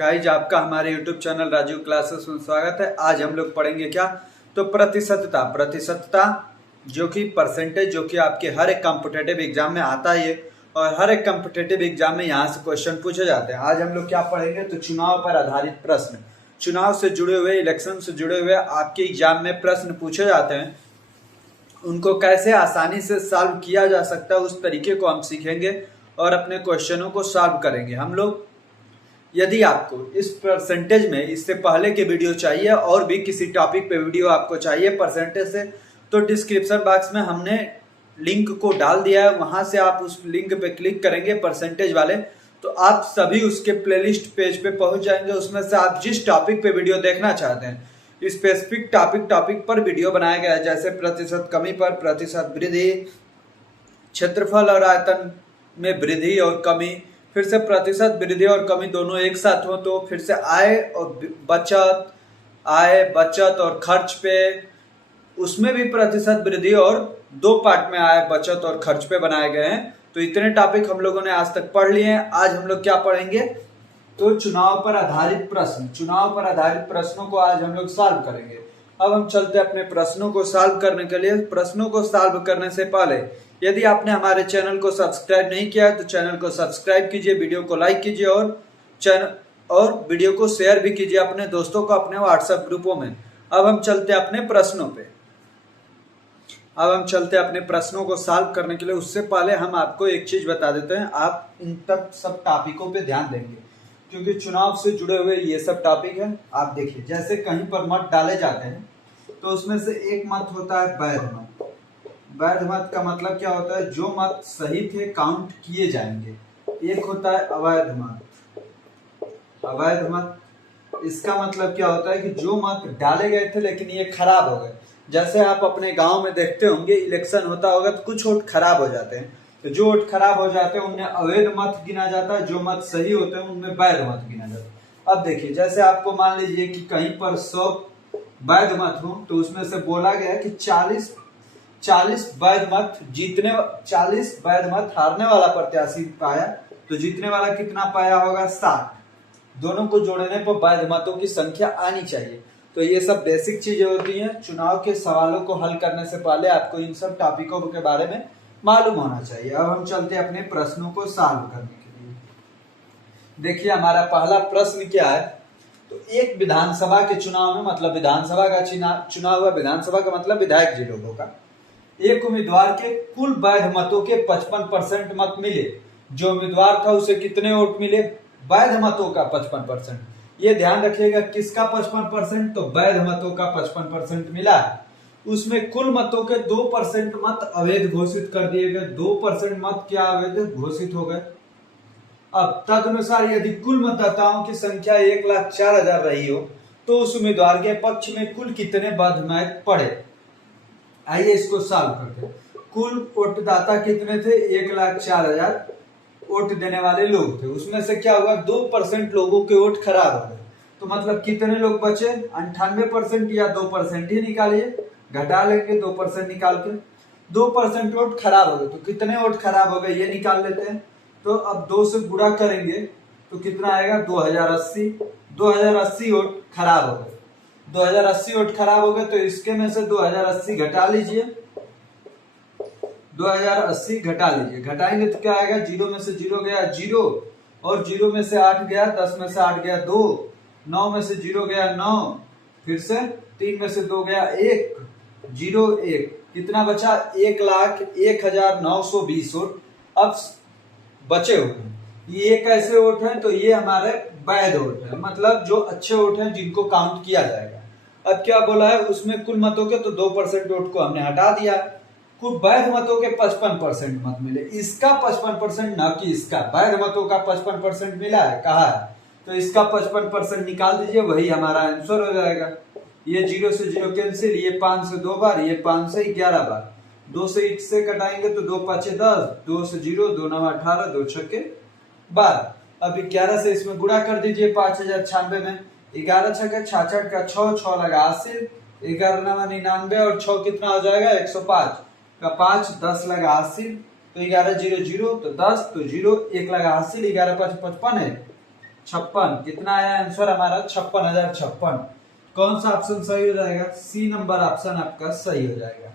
Guys आपका हमारे YouTube channel Rajiv classes में स्वागत है। आज हम लोग पढ़ेंगे क्या, तो प्रतिशतता जो कि परसेंटेज, जो कि आपके हर एक कॉम्पिटेटिव एग्जाम में आता है और हर एक कॉम्पिटेटिव एग्जाम में यहाँ से क्वेश्चन पूछे जाते हैं। आज हम लोग क्या पढ़ेंगे, तो चुनाव पर आधारित प्रश्न, चुनाव से जुड़े हुए, इलेक्शन से जुड़े हुए आपके एग्जाम में प्रश्न पूछे जाते हैं, उनको कैसे आसानी से सॉल्व किया जा सकता है उस तरीके को हम सीखेंगे और अपने क्वेश्चनों को सॉल्व करेंगे हम लोग। यदि आपको इस परसेंटेज में इससे पहले के वीडियो चाहिए और भी किसी टॉपिक पे वीडियो आपको चाहिए परसेंटेज से, तो डिस्क्रिप्शन बॉक्स में हमने लिंक को डाल दिया है, वहां से आप उस लिंक पे क्लिक करेंगे परसेंटेज वाले, तो आप सभी उसके प्लेलिस्ट पेज पे पहुंच जाएंगे। उसमें से आप जिस टॉपिक पे वीडियो देखना चाहते हैं, स्पेसिफिक टॉपिक पर वीडियो बनाया गया है, जैसे प्रतिशत कमी पर, प्रतिशत वृद्धि, क्षेत्रफल और आयतन में वृद्धि और कमी, फिर से प्रतिशत वृद्धि और कमी दोनों एक साथ हो, तो फिर से आय बचत और खर्च पे, उसमें भी प्रतिशत वृद्धि और दो पार्ट में आय बचत और खर्च पे बनाए गए हैं। तो इतने टॉपिक हम लोगों ने आज तक पढ़ लिए हैं। आज हम लोग क्या पढ़ेंगे, तो चुनाव पर आधारित प्रश्न, चुनाव पर आधारित प्रश्नों को आज हम लोग सॉल्व करेंगे। अब हम चलते हैं अपने प्रश्नों को सॉल्व करने के लिए। प्रश्नों को सॉल्व करने से पहले यदि आपने हमारे चैनल को सब्सक्राइब नहीं किया है तो चैनल को सब्सक्राइब कीजिए, वीडियो को लाइक कीजिए और वीडियो को शेयर भी कीजिए अपने दोस्तों को, अपने व्हाट्सएप ग्रुपों में। अब हम चलते हैं अपने प्रश्नों पे। अब हम चलते हैं अपने प्रश्नों को सॉल्व करने के लिए। उससे पहले हम आपको एक चीज बता देते हैं, आप इन तक सब टॉपिकों पे ध्यान देंगे क्योंकि चुनाव से जुड़े हुए ये सब टॉपिक है। आप देखिए, जैसे कहीं पर मत डाले जाते हैं तो उसमें से एक मत होता है वैध मत। वैध मत का मतलब क्या होता है, जो मत सही थे काउंट किए जाएंगे। एक होता है अवैध मत। अवैध मत इसका मतलब क्या होता है कि जो मत डाले गए थे लेकिन ये खराब हो गए। जैसे आप अपने गांव में देखते होंगे, इलेक्शन होता होगा तो कुछ वोट खराब हो जाते हैं, तो जो वोट खराब हो जाते हैं उनमें अवैध मत गिना जाता है, जो मत सही होते हैं उनमें वैध मत गिना जाता है। अब देखिए, जैसे आपको मान लीजिए कि कहीं पर 100 वैध मत हो, तो उसमें से बोला गया कि 40 वैध मत जीतने, 40 वैध मत हारने वाला प्रत्याशी पाया, तो जीतने वाला कितना पाया होगा, 60। दोनों को जोड़ने पर वैध मतों की संख्या आनी चाहिए। तो ये सब बेसिक चीजें होती हैं। चुनाव के सवालों को हल करने से पहले आपको इन सब टॉपिकों के बारे में मालूम होना चाहिए। अब हम चलते हैं अपने प्रश्नों को सॉल्व करने के लिए। देखिए, हमारा पहला प्रश्न क्या है, तो एक विधानसभा के चुनाव में, मतलब विधानसभा का चुनाव हुआ, विधानसभा का मतलब विधायक जी लोगों का, एक उम्मीदवार के कुल वैध मतों के 55% मत मिले। जो उम्मीदवार था उसे कितने वोट मिले, वैध मतों का 55%। ये ध्यान रखिएगा, किसका 55%, तो वैध मतों का 55% मिला है। उसमें कुल मतों के 2% मत अवैध घोषित कर दिए गए। 2% मत क्या अवैध घोषित हो गए। अब तदनुसार यदि कुल मतदाताओं की संख्या 1,04,000 रही हो तो उस उम्मीदवार के पक्ष में कुल कितने वैध मत पड़े। आइए इसको सॉल्व करते हैं। कुल वोटदाता कितने थे, 1,04,000 वोट देने वाले लोग थे। उसमें से क्या हुआ, 2% लोगों के वोट खराब हो गए, तो मतलब कितने लोग बचे, 98% या 2% ही निकालिए, घटा लेंगे 2% निकाल के। 2% वोट खराब हो गए, तो कितने वोट खराब हो गए ये निकाल लेते हैं। तो अब 2 से गुणा करेंगे तो कितना आएगा, 2080 वोट खराब हो गए। 2080 वोट खराब हो गए, तो इसके में से 2080 घटा लीजिए, 2080 घटा लीजिए। घटाएंगे तो क्या आएगा, 0 में से 0 गया 0, और 0 में से 8 गया, 10 में से 8 गया 2, 9 में से 0 गया 9, फिर से 3 में से 2 गया 1, 0 1, कितना बचा, 1,01,920 वोट अब बचे हुए हैं। ये कैसे वोट हैं, तो ये हमारे वैध वोट है, मतलब जो अच्छे वोट हैं जिनको काउंट किया जाएगा। अब क्या बोला है, उसमें कुल मतों के तो 2% वोट को हमने हटा दिया, कुल वैध मतों के 55% मत मिले। इसका 55% ना कि इसका, वैध मतों का 55% मिला है, कहा है, तो इसका 55% निकाल दीजिए, वही हमारा आंसर हो जाएगा। ये 0 से 0 कैंसिल, ये 5 से 2 बार, ये 5 से 11 बार, 2 से 1 से कटाएंगे तो 2 5 10, 2 से 0, 2 9 18, 2 6 12। अब 11 से इसमें गुणा कर दीजिए 5096 में, 11 6 66 का 6 6 लगा 80, 11 9 99 और 6 कितना हो जाएगा, 105 का 5 10 लगा 80, तो 11 0 0 तो 10, तो 0 1 लगा 80, 11 5 55 है, 56। कितना आया आंसर हमारा? 56,056। कौन सा ऑप्शन सही हो जाएगा? सी नंबर ऑप्शन आपका सही हो जाएगा।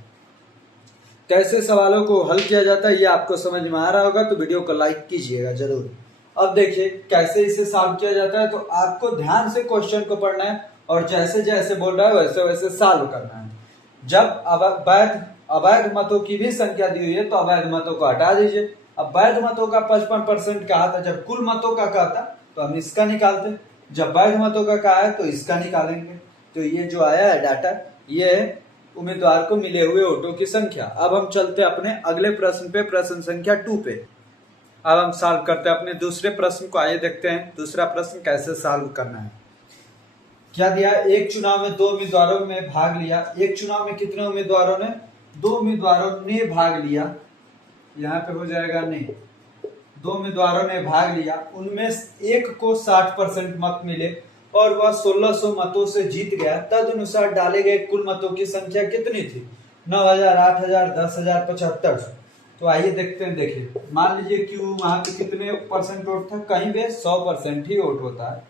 कैसे सवालों को हल किया जाता है ये आपको समझ में आ रहा होगा, तो वीडियो को लाइक कीजिएगा जरूर। अब देखिए कैसे इसे सॉल्व किया जाता है, तो आपको ध्यान से क्वेश्चन को पढ़ना है और जैसे जैसे बोल रहा है वैसे वैसे सॉल्व करना है। जब अवैध मतों की भी संख्या दी हुई है तो अवैध मतों को हटा दीजिए। अब वैध मतों का 55% कहा था, जब कुल मतों का कहा था तो हम इसका निकालते, जब वैध मतों का कहा है तो इसका निकालेंगे। तो ये जो आया है डाटा, ये है उम्मीदवार को मिले हुए वोटों की संख्या। अब हम चलते अपने अगले प्रश्न पे, प्रश्न संख्या 2 पे। अब हम सॉल्व करते हैं अपने दूसरे प्रश्न को। आइए देखते हैं दूसरा प्रश्न कैसे सॉल्व करना है। क्या दिया? एक चुनाव में 2 उम्मीदवारों ने भाग लिया। एक चुनाव में कितने उम्मीदवारों ने? 2 उम्मीदवारों ने भाग लिया। यहाँ पे हो जाएगा नहीं, 2 उम्मीदवारों ने भाग लिया, उनमें एक को 60% मत मिले और वह 1600 मतों से जीत गया। तदनुसार डाले गए कुल मतों की संख्या कितनी थी? 9,000, 8,000, 10,000, 7500। तो आइए देखते हैं। देखिए मान लीजिए कि वहां पे कितने परसेंट वोट था? कहीं पे 100% ही वोट होता है,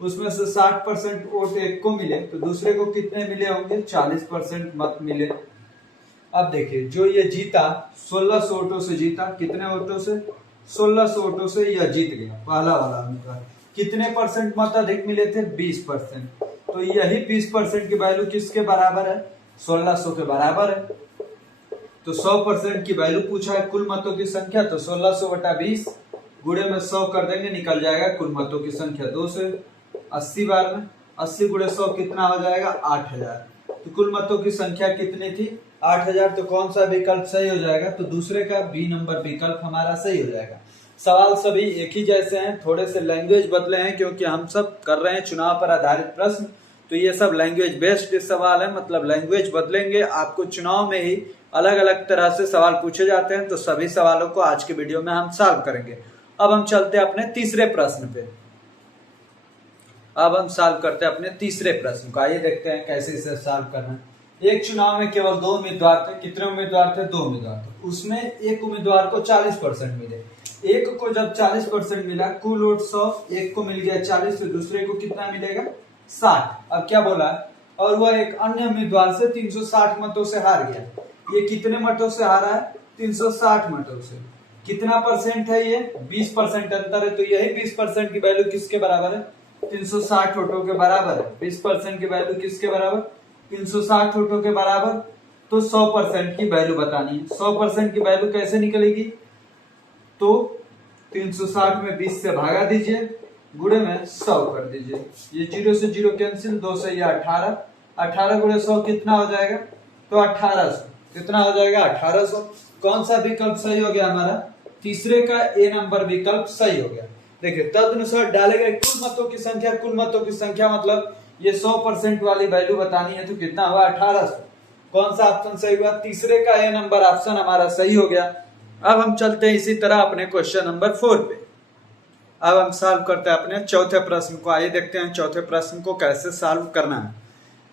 उसमें से 60% वोट एक को मिले तो दूसरे को कितने मिले होंगे? 40% मत मिले। अब देखिए जो ये जीता 1600 वोटों से जीता, कितने वोटों से? 1600 वोटों से यह जीत गया पहला वाला उम्मीदवार। कितने परसेंट मत अधिक मिले थे? 20%। तो यही 20% की वैल्यू किसके बराबर है? 1600 के बराबर है। तो 100% की वैल्यू पूछा है कुल मतों की संख्या, तो 1600 बटा 20 गुणे में 100 कर देंगे, निकल जाएगा कुल मतों की संख्या 2 से 80 बार में 80 गुणे 100 कितना हो जाएगा? 8000। तो कुल मतों की संख्या कितनी थी? 8000। तो कौन सा विकल्प सही हो जाएगा? तो दूसरे का बी नंबर विकल्प हमारा सही हो जाएगा। सवाल सभी एक ही जैसे हैं, थोड़े से लैंग्वेज बदले हैं क्योंकि हम सब कर रहे हैं चुनाव पर आधारित प्रश्न, तो ये सब लैंग्वेज बेस्ड सवाल है, मतलब लैंग्वेज बदलेंगे। आपको चुनाव में ही अलग अलग तरह से सवाल पूछे जाते हैं, तो सभी सवालों को आज के वीडियो में हम सॉल्व करेंगे। अब हम चलते हैं अपने तीसरे प्रश्न पे। अब हम सॉल्व करते हैं अपने तीसरे प्रश्न को। आइए देखते हैं कैसे इसे सॉल्व करना है। एक चुनाव में केवल 2 उम्मीदवार थे। कितने उम्मीदवार थे? 2 उम्मीदवार थे। उसमें एक उम्मीदवार को 40% मिले। एक को जब 40% मिला, कुल वोट 100, एक को मिल गया 40, तो दूसरे को कितना मिलेगा? 60। अब क्या बोला है? और वह एक अन्य उम्मीदवार से 360 मतों से हार गया। ये कितने मतों से हारा है? 360 मतों से। कितना परसेंट है ये? 20% अंतर है, तो यही 20% की वैल्यू किसके बराबर है? 360 वोटों के बराबर है। 20% की वैल्यू किसके बराबर? 360 वोटों के बराबर। तो 100% की वैल्यू बतानी है। 100% की वैल्यू कैसे निकलेगी? तो 360 में 20 से भागा दीजिए, गुणे में 100 कर दीजिए। ये 0 से 0 कैंसिल, 2 से ये 18, 18 गुणे 100 कितना हो जाएगा? तो 1800। कितना हो जाएगा? 1800। कौन सा विकल्प सही हो गया हमारा? तीसरे का ए नंबर विकल्प सही हो गया। देखिए तदनुसार डाले गए कुल मतों की संख्या, कुल मतों की संख्या मतलब ये 100% वाली वैल्यू बतानी है, तो कितना हुआ? 1800। कौन सा ऑप्शन सही हुआ? तीसरे का ए नंबर ऑप्शन हमारा सही हो गया। अब हम चलते हैं इसी तरह अपने क्वेश्चन नंबर 4 पे। अब हम सॉल्व करते हैं अपने चौथे प्रश्न को। आइए देखते हैं चौथे प्रश्न को कैसे सॉल्व करना है।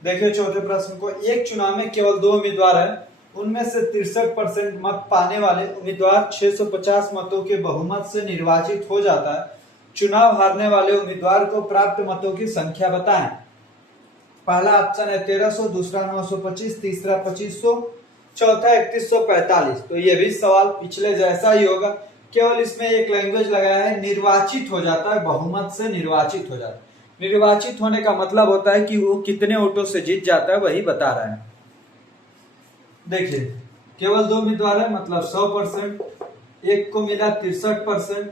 देखिए चौथे प्रश्न को, एक चुनाव में केवल 2 उम्मीदवार हैं, उनमें से 63% मत पाने वाले उम्मीदवार 650 मतों के बहुमत से निर्वाचित हो जाता है। चुनाव हारने वाले उम्मीदवार को प्राप्त मतों की संख्या बताएं। पहला ऑप्शन है 1300, दूसरा 925, तीसरा 2500, चौथा 3145। तो ये भी सवाल पिछले जैसा ही होगा, केवल इसमें एक लैंग्वेज लगाया है, निर्वाचित हो जाता है, बहुमत से निर्वाचित हो जाता है। निर्वाचित होने का मतलब होता है कि वो कितने वोटों से जीत जाता है, वही बता रहा है। देखिए केवल 2 उम्मीदवार है मतलब 100%। एक को मिला 63%,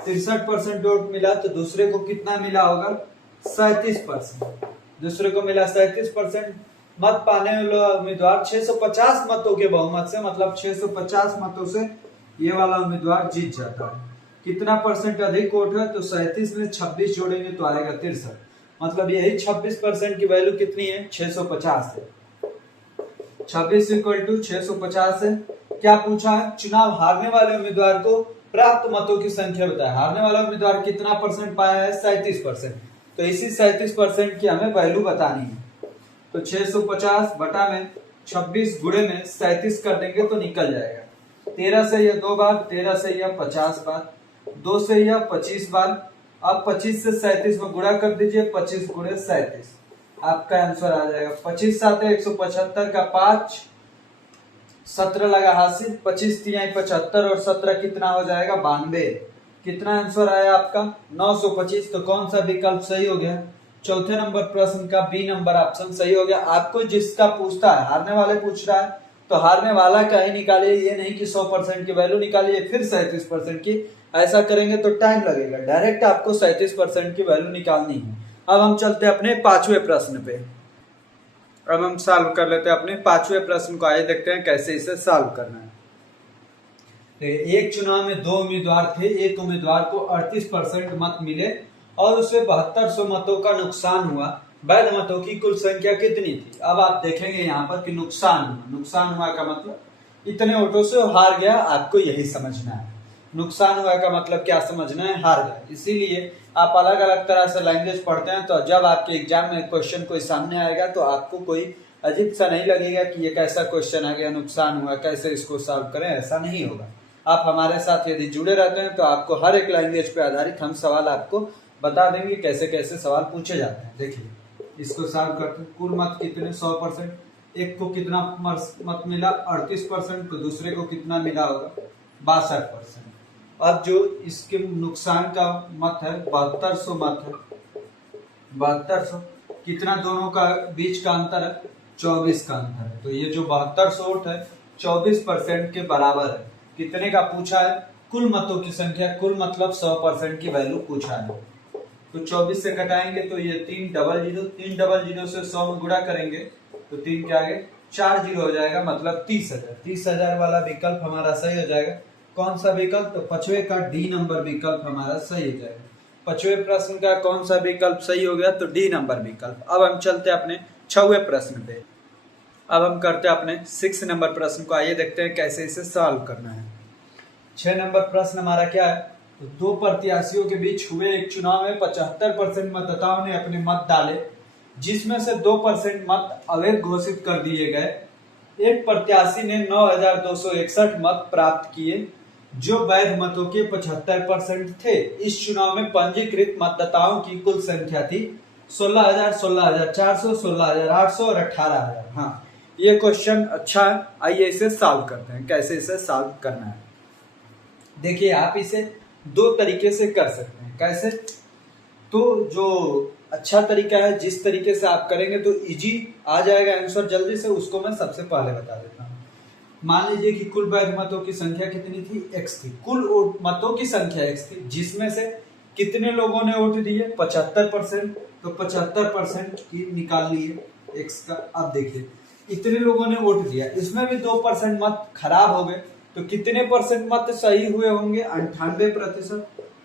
63% वोट मिला, तो दूसरे को कितना मिला होगा? 37%। दूसरे को मिला 37%। मत पाने वाला उम्मीदवार 650 मतों के बहुमत से, मतलब 650 मतों से ये वाला उम्मीदवार जीत जाता है। कितना परसेंट अधिक वोट है? तो 37 में 26 जोड़ेंगे तो आएगा 63, मतलब यही 26% की वैल्यू कितनी है? 650 है। 26 इक्वल टू 650 है। क्या पूछा है? चुनाव हारने वाले उम्मीदवार को प्राप्त मतों की संख्या बताए। हारने वाला उम्मीदवार कितना परसेंट पाया है? 37%। तो इसी 37% की हमें वैल्यू बतानी है। तो 650 बटा में 26 गुणे में 37 कर देंगे तो निकल जाएगा। 13 से यह 2 बार, 13 से यह 50 बार, 2 से यह 25 बार, अब 25 से 37 में गुणा कर दीजिए, 25 गुणे 37, आपका आंसर आ जाएगा 25 7 175 का 5, 17 लगा हासिल, 25 3 75 और 17 कितना हो जाएगा 92। कितना आंसर आया आपका 925। तो कौन सा विकल्प सही हो गया? चौथे नंबर प्रश्न का बी नंबर ऑप्शन सही हो गया। आपको जिसका पूछता है, हारने वाले पूछ रहा है तो हारने वाला का ही निकालिए, ये नहीं कि 100% की वैल्यू निकालिए फिर 37% की, ऐसा करेंगे तो टाइम लगेगा। डायरेक्ट आपको 37% की वैल्यू निकालनी है। अब हम चलते हैं अपने पांचवें प्रश्न पे। अब हम सॉल्व कर लेते हैं अपने पांचवें प्रश्न को। आइए देखते हैं कैसे इसे सॉल्व करना है। एक चुनाव में दो उम्मीदवार थे, एक उम्मीदवार को 38% मत मिले और उसे 7200 मतों का नुकसान हुआ। वैध मतों की कुल संख्या कितनी थी? अब आप देखेंगे यहाँ पर कि नुकसान हुआ का मतलब इतने वोटों से हार गया, आपको यही समझना है। नुकसान हुआ का मतलब क्या समझना है? हार गया। इसीलिए आप अलग अलग तरह से लैंग्वेज पढ़ते हैं, तो जब आपके एग्जाम में क्वेश्चन कोई सामने आएगा तो आपको कोई अजीब सा नहीं लगेगा कि ये कैसा क्वेश्चन आ गया, नुकसान हुआ, कैसे इसको सॉल्व करें, ऐसा नहीं होगा। आप हमारे साथ यदि जुड़े रहते हैं तो आपको हर एक लैंग्वेज पे आधारित हम सवाल आपको बता देंगे कैसे कैसे सवाल पूछे जाते हैं। देखिए इसको सॉल्व करते हैं। कुल मत कितने? 100%। एक को कितना मत मिला? 38%। तो दूसरे को कितना मिला होगा? 62%। अब जो इसके नुकसान का मत है 7200 मत है, 7200 कितना दोनों का बीच का अंतर है? 24 का अंतर है। तो ये जो 7200 वोट है 24% के बराबर है। कितने का पूछा है? कुल मतों की संख्या, कुल मतलब 100% की वैल्यू पूछा है। तो 24 से घटाएंगे तो ये 3 डबल जीरो से 100 में गुणा करेंगे तो 3 के आगे 4 जीरो हो जाएगा, मतलब 30,000। 30,000 वाला विकल्प हमारा सही हो जाएगा। कौन सा विकल्प? तो पांचवे का डी नंबर विकल्प हमारा सही हो जाएगा। पांचवें प्रश्न का कौन सा विकल्प सही हो गया? तो डी नंबर विकल्प। अब हम चलते हैं अपने छठवें प्रश्न पे। अब हम करते हैं अपने 6 नंबर प्रश्न को। आइए देखते हैं कैसे इसे सॉल्व करना है। 6 नंबर प्रश्न हमारा क्या है? तो दो प्रत्याशियों के बीच हुए एक चुनाव में 75% मतदाताओं ने अपने मत डाले, जिसमें से 2% मत अवैध घोषित कर दिए गए। एक प्रत्याशी ने 9,261 मत प्राप्त किए, जो वैध मतों के 75% थे। इस चुनाव में पंजीकृत मतदाताओं की कुल संख्या थी 16,000, 16,400, 16,800 और 18,000। हाँ, ये क्वेश्चन अच्छा है। आइए इसे सॉल्व करते हैं। कैसे इसे सॉल्व करना है? देखिए आप इसे दो तरीके से कर सकते हैं। कैसे? तो जो अच्छा तरीका है, जिस तरीके से आप करेंगे तो इजी आ जाएगा आंसर जल्दी से, उसको मैं सबसे पहले बता देता हूँ। मान लीजिए कि कुल वैध मतों की संख्या कितनी थी? x थी। कुल मतों की संख्या x थी, जिसमें से कितने लोगों ने वोट दिए? 75%। तो 75% की निकाल लिए x का। अब देखिए इतने लोगों ने वोट दिया, इसमें भी 2% मत खराब हो गए, तो कितने परसेंट मत सही हुए होंगे? 98%।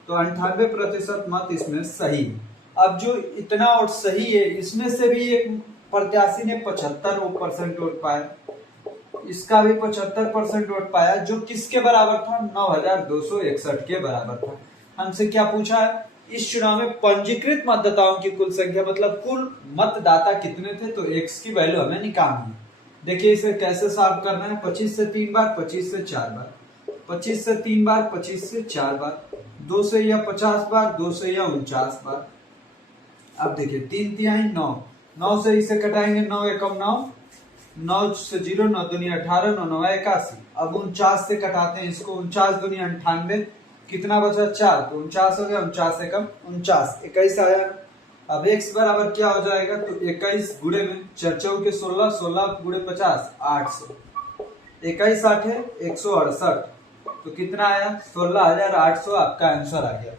तो 98% मत इसमें सही है। अब जो इतना वोट सही है, इसमें से भी एक प्रत्याशी ने 75% वोट पाया, इसका भी 75% वोट पाया, जो किसके बराबर था? 9,261 के बराबर था। हमसे क्या पूछा है? इस चुनाव में पंजीकृत मतदाताओं की कुल संख्या, मतलब कुल मतदाता कितने थे? तो x की वैल्यू हमें निकालनी है। देखिए इसे कैसे सॉल्व करना है? 25 से 3 बार, 25 से 4 बार, 25 से 3 बार, 25 से 4 बार, 2 से या 50 बार, 2 से या 49 बार। अब देखिए 3 तिहाई 9, 9 से इसे कटाएंगे, 9 एकम 9, 9 से 0, 9 दुनिया 18, 9 9 81। अब 49 से कटाते हैं इसको, 49 दुनिया 98, कितना बचा? 4। तो 49 हो गया, 49 एकम 49, 21 आया। अब x बराबर क्या हो जाएगा? तो 21 गुणे में 4 चौके 16, 16 गुणे 50, 800। 21 8 है 168। तो कितना आया? 16,800 आपका आंसर आ गया।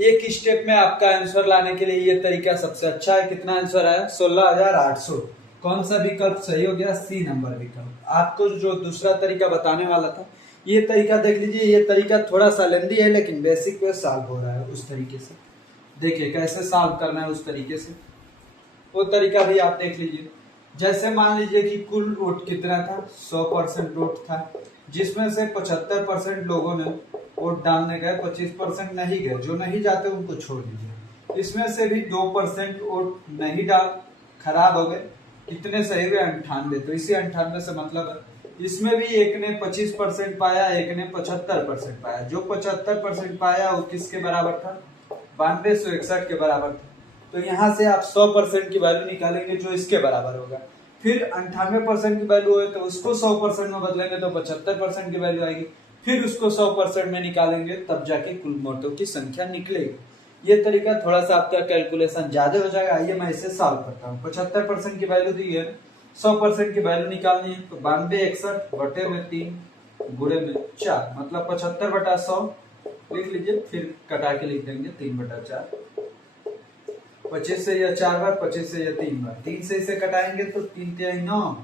एक स्टेप में आपका आंसर लाने के लिए ये तरीका सबसे अच्छा है। कितना आंसर आया? 16,800। कौन सा विकल्प सही हो गया? सी नंबर विकल्प। आपको जो दूसरा तरीका बताने वाला था, ये तरीका देख लीजिए। ये तरीका थोड़ा सा लेंदी है, लेकिन बेसिक पे सॉल्व हो रहा है उस तरीके से। देखिए कैसे सॉल्व करना है उस तरीके से, वो तरीका भी आप देख लीजिए। जैसे मान लीजिए कि कुल वोट कितना था? 100% वोट था, जिसमें से 75% लोगों ने वोट डालने गए, 25% नहीं गए। जो नहीं जाते उनको छोड़ दीजिए। इसमें से भी 2% वोट नहीं डाल, खराब हो गए। कितने सही हुए? 98। तो इसी 98 से मतलब है, इसमें भी एक ने 25% पाया, एक ने 75% पाया। जो 75% पाया वो किसके बराबर था? 9261 के बराबर थे। तो यहाँ से आप 100% की वैल्यू निकालेंगे जो इसके बराबर होगा। फिर 98% की वैल्यू है तो उसको 100% में बदलेंगे तो 75% की वैल्यू आएगी। फिर उसको 100% में निकालेंगे तब जाके कुल मतों की संख्या निकलेगी। ये तरीका थोड़ा सा आपका कैलकुलेशन ज्यादा हो जाएगा। आइए मैं इसे सॉल्व करता हूँ। 75% की वैल्यू दी है, 100% की वैल्यू निकालनी है तो 9261 बटे में 3 गुणे में 4 मतलब 75/100 लिख लीजिए। फिर कटा के लिख देंगे 3/4। 25 से यह 4 बार, 25 से यह 3 बार, 3 से इसे कटाएंगे तो 3 3 9,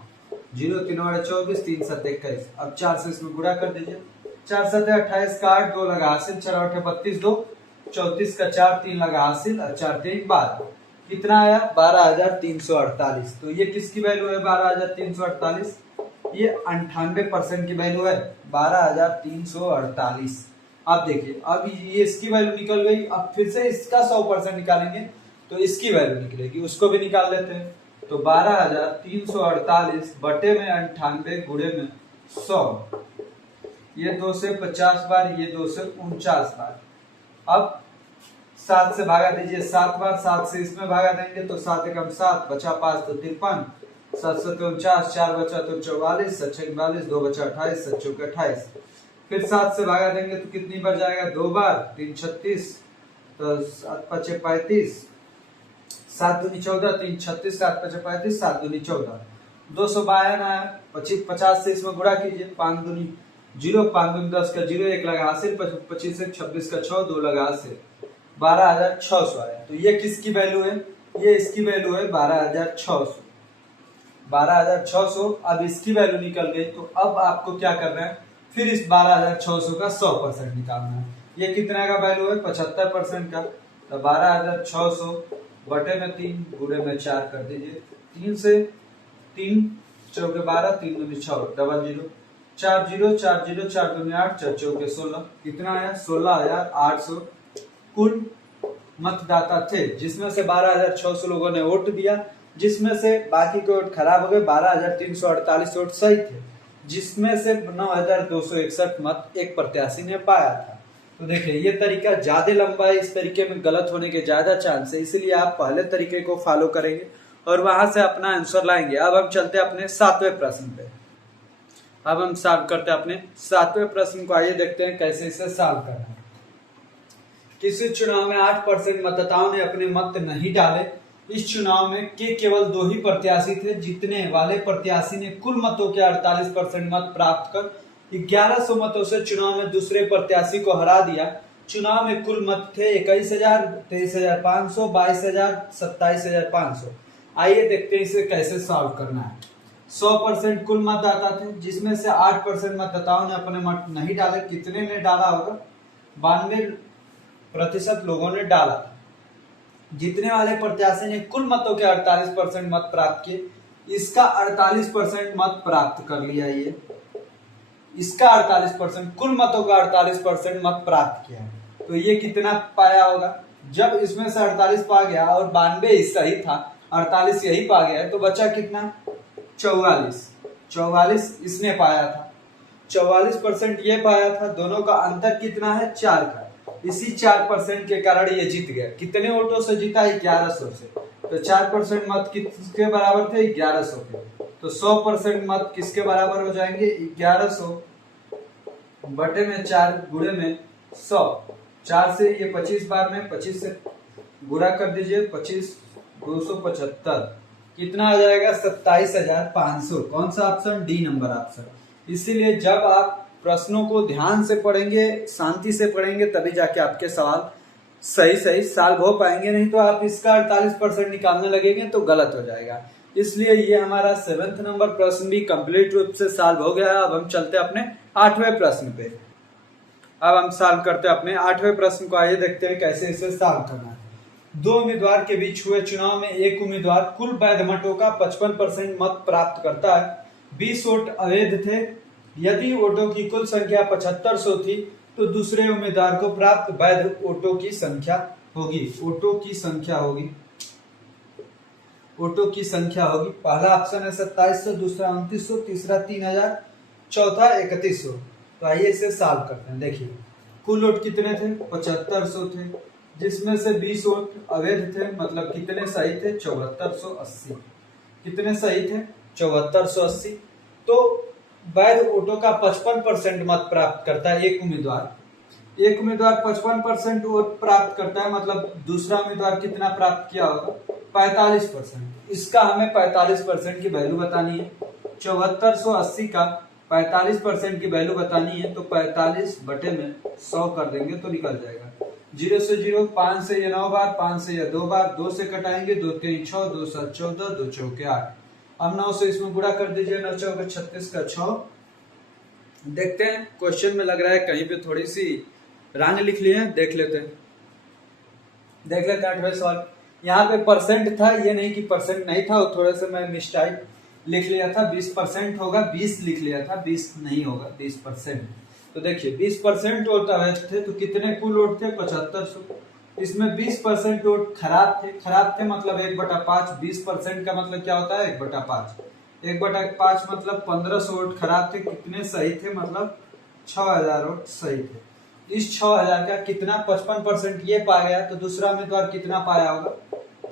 0 3 24, 3 7 21। अब 4 से इसमें गुणा कर दीजिए। 4 7 28 का 8, 2 लगा हासिल, 4 8 32, 2 34 का 4, 3 लगा हासिल और 4 3 12। कितना आया? 12348। तो ये किसकी वैल्यू है? 12348। ये 98% की वैल्यू है 12348। अब देखिए, अब ये इसकी वैल्यू निकल गई। अब फिर से इसका 100% निकालेंगे तो इसकी वैल्यू निकलेगी, उसको भी निकाल लेते हैं। तो 12348 बटे में 98 गुणे में 100, ये 2 से 50 बार, ये 2 से 49 बार। अब 7 से भागा दीजिए 7 बार, 7 से इसमें भागा देंगे तो 7 एकम 7, बचा 5 तो 53, 7 7 49, 4 बचा तो 44, 7 6 42, 2 बचा 28, 7 चौके 28। फिर 7 से भागा देंगे तो कितनी बार जाएगा? 2 बार, 3 36, तो 7 5 35, 7 दूनी 14, 3 36, 7 5 35, 7 दूनी 14, 252 आया। 50 से इसमें गुणा कीजिए, 5 दूनी 0, 5 दूनी 10 का 0, 1 लगा हासिल, 25 से 26 का 6, 2 लगा हासिल, 12600 आया। तो ये किसकी वैल्यू है? ये इसकी वैल्यू है 12600। 12600। अब इसकी वैल्यू निकल गई तो अब आपको क्या करना है? फिर इस 12600 का 100% निकालना है। ये कितना का वैल्यू है? 75% का। तो 12600 बटे में 3 गुणे में 4 कर दीजिए। 3 से 3 चौके 12, 3 दूनी 6, डबल 0, 4 0, 4 0, 4 दूनी 8, 4 चौके 16। कितना आया? 16800 कुल मतदाता थे, जिसमें से 12600 लोगों ने वोट दिया, जिसमें से बाकी के वोट खराब हो गए। 12348 वोट सही थे, जिसमें से 9261 मत एक प्रत्याशी ने पाया था। तो देखिए, ये तरीका ज्यादा लंबा है, इस तरीके में गलत होने के ज्यादा चांस है, इसलिए आप पहले तरीके को फॉलो करेंगे और वहां से अपना आंसर लाएंगे। अब हम चलते हैं अपने 7वें प्रश्न पे। अब हम सॉल्व करते हैं अपने 7वें प्रश्न को। आइए देखते हैं कैसे इसे सॉल्व करना है। किसी चुनाव में 8% मतदाताओं ने अपने मत नहीं डाले। इस चुनाव में केवल 2 ही प्रत्याशी थे। जीतने वाले प्रत्याशी ने कुल मतों के 48% मत प्राप्त कर 1100 मतों से चुनाव में दूसरे प्रत्याशी को हरा दिया। चुनाव में कुल मत थे 21,000, 23,500, 22,000, 27,500। आइए देखते हैं इसे कैसे सॉल्व करना है। 100% कुल मतदाता थे, जिसमें से 8% मतदाताओं ने अपने मत नहीं डाले। कितने ने डाला होगा? 92% लोगों ने डाला। जीतने वाले प्रत्याशी ने कुल मतों के 48% मत प्राप्त किए। इसका 48% मत प्राप्त कर लिया। ये इसका 48%, कुल मतों का 48% मत प्राप्त किया। तो ये कितना पाया होगा? जब इसमें से 48 पा गया और 92 सही था, 48 यही पा गया, तो बचा कितना? 44 इसने पाया था। 44% ये पाया था। दोनों का अंतर कितना है? 4 का। इसी 4% के कारण ये जीत गया। कितने वोटों से जीता? 1100 से। तो 4% मत किसके बराबर थे? 1100 के। तो 100% मत किसके बराबर हो जाएंगे? 1100 बटे में 4 गुणे में 100। 4 से ये 25 बार में, 25 से गुणा कर दीजिए। 25 275 कितना आ जाएगा? 27,500। कौन सा ऑप्शन? D number option. इसीलिए जब आप प्रश्नों को ध्यान से पढ़ेंगे, शांति से पढ़ेंगे, तभी जाके आपके सवाल सही सॉल्व हो पाएंगे। नहीं तो आप इसका 48% निकालने लगेंगे तो गलत हो जाएगा। इसलिए ये हमारा 7वां नंबर प्रश्न भी कंप्लीट रूप से सॉल्व हो गया है। अब हम चलते हैं अपने 8वें प्रश्न पे। अब हम सॉल्व करते हैं अपने 8वें प्रश्न को। आइए देखते हैं कैसे इसे सॉल्व करना है। 2 उम्मीदवार के बीच हुए चुनाव में एक उम्मीदवार कुल वैध मतों का 55% मत प्राप्त करता है। 20 वोट अवैध थे। यदि वोटों की कुल संख्या 7500 थी तो दूसरे उम्मीदवार को प्राप्त वैध वोटों की संख्या होगी। वोटों की संख्या होगी। पहला ऑप्शन है 2700, दूसरा 2900, तीसरा 3000, चौथा 3100। तो आइए इसे सॉल्व करते हैं। देखिए, कुल वोट कितने थे? 7500 थे। जिसमें से 20 वोट अवैध थे, मतलब कितने सही थे? 7480। कितने सही थे? 7480। तो वैध वोटों का 55% मत प्राप्त करता है एक उम्मीदवार। एक उम्मीदवार 55% वोट प्राप्त करता है, मतलब दूसरा उम्मीदवार कितना प्राप्त किया होगा? 45%। इसका हमें 45% की वैल्यू बतानी है। 7480 का 45% की वैल्यू बतानी है, तो 45 बटे में 100 कर देंगे तो निकल जाएगा। 0 से 0, 5 से ये 9 बार, 5 से ये 2 बार, 2 से कटाएंगे, 2 3 6, 2 7 14, 2 चौके 8। अब 9 से इसमें गुणा कर दीजिए, 9 चौके 36 का 6। देखते हैं क्वेश्चन में लग रहा है कहीं पे थोड़ी सी रांग लिख लिए हैं, देख लेते हैं। देख लेते हैं 8वें सवाल। यहाँ पे परसेंट था, ये नहीं कि परसेंट नहीं था, थोड़ा सा मैं मिस्टाइप लिख लिया था। 20% होगा, 20 लिख लिया था, 20 नहीं होगा, 20%। तो देखिए 20% वोट अवैध थे, तो कितने कुल वोट थे? 7500। इसमें 20% वोट खराब थे। खराब थे मतलब 1/5। 20% का मतलब क्या होता है? 1/5। 1/5 मतलब 1500 वोट खराब थे। कितने सही थे? मतलब 6000 वोट सही थे। इस 6000 का कितना 55% ये पा गया, तो दूसरा उम्मीदवार कितना पाया होगा?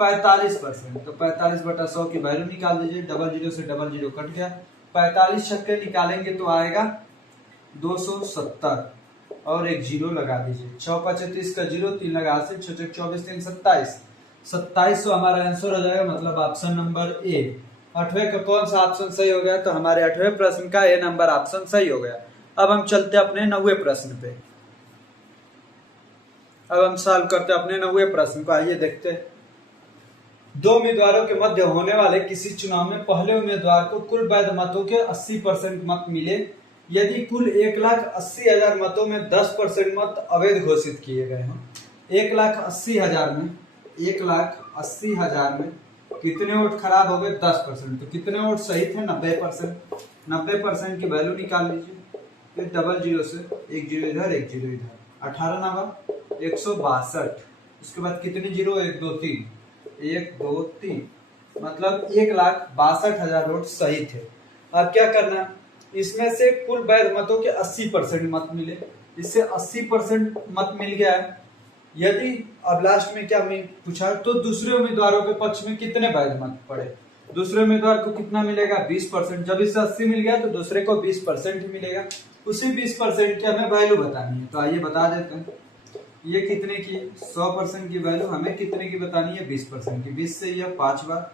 45%। तो 45/100 की वैल्यू निकाल दीजिए। 00 से 00 कट गया। 45 छक्के निकालेंगे तो आएगा 270 और एक जीरो लगा दीजिए। 6 5 30 का जीरो, 3 लगा से 6 6 24 3 27। 2700 हमारा आंसर हो जाएगा, मतलब ऑप्शन नंबर ए। 8वें का कौन सा ऑप्शन सही हो गया? तो हमारे 8वें प्रश्न का ए नंबर ऑप्शन सही हो गया। अब हम चलते अपने 9वें प्रश्न पे। अब हम सॉल्व करते अपने 9वें प्रश्न को। आइए देखते हैं। दो उम्मीदवारों के मध्य होने वाले किसी चुनाव में पहले उम्मीदवार को कुल वैध मतों के 80% मत मिले यदि कुल 1,80,000 मतों में 10% मत अवैध घोषित किए गए हों। 1,80,000 में 1,80,000 में कितने वोट खराब हो गए? 10%। तो कितने वोट सही थे? 90%। 90% की वैल्यू निकाल लीजिए। फिर 00 से एक जीरो इधर, एक जीरो इधर, 18 नवा 162। उसके बाद कितने जीरो? 1 2 3, 1 2 3, मतलब 1,62,000 वोट सही थे। अब क्या करना? इसमें से कुल वैध मतों के 80% मत मिले। इससे 80% मत मिल गया है। यदि अब लास्ट में क्या पूछा, तो दूसरे उम्मीदवारों के पक्ष में कितने वैध मत पड़े? दूसरे उम्मीदवार को कितना मिलेगा? 20%। जब इससे 80 मिल गया तो दूसरे को 20% ही मिलेगा। उसी 20% की हमें वैल्यू बतानी है, तो आइए बता देते हैं। ये कितने की? 100% की वैल्यू हमें कितने की बतानी है? 20% की। 20 से यह 5 बार,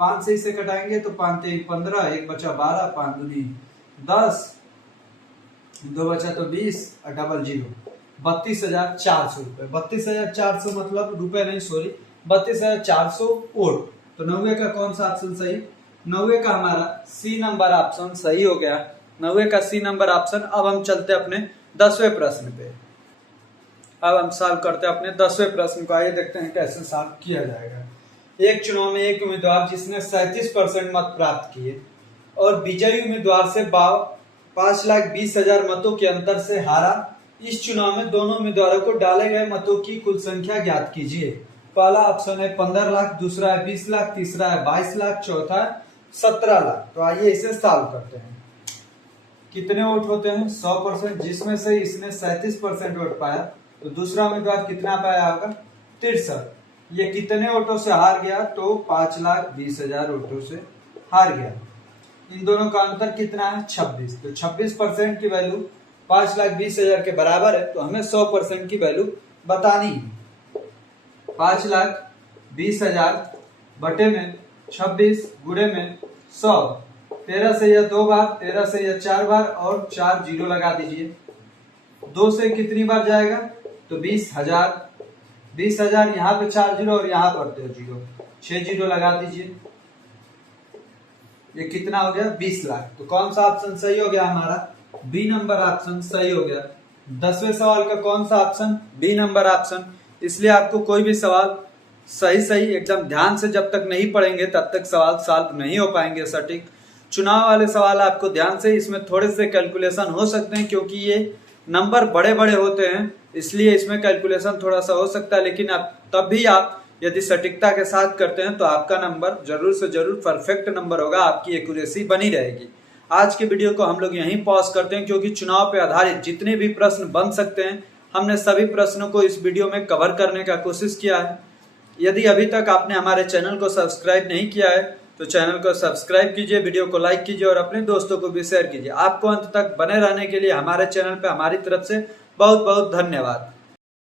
5 से इसे कटाएंगे तो 5 3 15, 1 बचा 12, 5 दूनी 10, 2 बचा तो 20 और 00 32,400 रुपए। 32,400 मतलब रुपए नहीं, सॉरी, 32,400 वोट। तो 9वें का कौन सा ऑप्शन सही? 9वें का हमारा सी नंबर ऑप्शन सही हो गया। 9वें का सी नंबर ऑप्शन। अब हम चलते अपने 10वें प्रश्न पे। अब हम सॉल्व करते हैं अपने 10वें प्रश्न को। आइए देखते हैं कैसे सॉल्व किया जाएगा। एक चुनाव में एक उम्मीदवार जिसने 37% मत प्राप्त किए और विजयी उम्मीदवार से 5,20,000 मतों के अंतर से हारा। इस चुनाव में दोनों उम्मीदवारों को डाले गए मतों की कुल संख्या ज्ञात कीजिए। पहला ऑप्शन है 15 लाख, दूसरा है 20 लाख, तीसरा है 22 लाख, चौथा है 17 लाख। तो आइए इसे सॉल्व करते हैं। कितने वोट होते हैं? 100%। जिसमें से इसने 37% वोट पाया, तो दूसरा उम्मीदवार कितना पाया होगा? 63। ये कितने वोटों से हार गया? तो 5,20,000 वोटों से हार गया। इन दोनों का अंतर कितना है? 26। तो 26% की वैल्यू 5,20,000 के बराबर है, तो हमें 100% की वैल्यू बतानी है। 5,20,000 बटे में 26 गुणे में 100। 13 से यह 2 बार, 13 से यह 4 बार और 4 जीरो लगा दीजिए। 2 से कितनी बार जाएगा? तो 20,000। 20,000 यहाँ पे 4 जीरो और यहाँ पर 2 जीरो, 6 जीरो लगा दीजिए। ये कितना हो गया? 20 लाख। तो कौन सा ऑप्शन सही हो गया हमारा? बी नंबर ऑप्शन सही हो गया। 10वें सवाल का कौन सा ऑप्शन? B number option. इसलिए आपको कोई भी सवाल सही एकदम ध्यान से जब तक नहीं पढ़ेंगे तब तक सवाल सॉल्व नहीं हो पाएंगे सटीक। चुनाव वाले सवाल आपको ध्यान से, इसमें थोड़े से कैलकुलेशन हो सकते हैं क्योंकि ये नंबर बड़े बड़े होते हैं, इसलिए इसमें कैलकुलेशन थोड़ा सा हो सकता है। लेकिन तब भी आप यदि सटीकता के साथ करते हैं तो आपका नंबर जरूर से जरूर परफेक्ट नंबर होगा, आपकी एक्यूरेसी बनी रहेगी। आज के वीडियो को हम लोग यहीं पॉज करते हैं क्योंकि चुनाव पे आधारित जितने भी प्रश्न बन सकते हैं हमने सभी प्रश्नों को इस वीडियो में कवर करने का कोशिश किया है। यदि अभी तक आपने हमारे चैनल को सब्सक्राइब नहीं किया है तो चैनल को सब्सक्राइब कीजिए, वीडियो को लाइक कीजिए और अपने दोस्तों को भी शेयर कीजिए। आपको अंत तक बने रहने के लिए हमारे चैनल पर हमारी तरफ से बहुत बहुत धन्यवाद।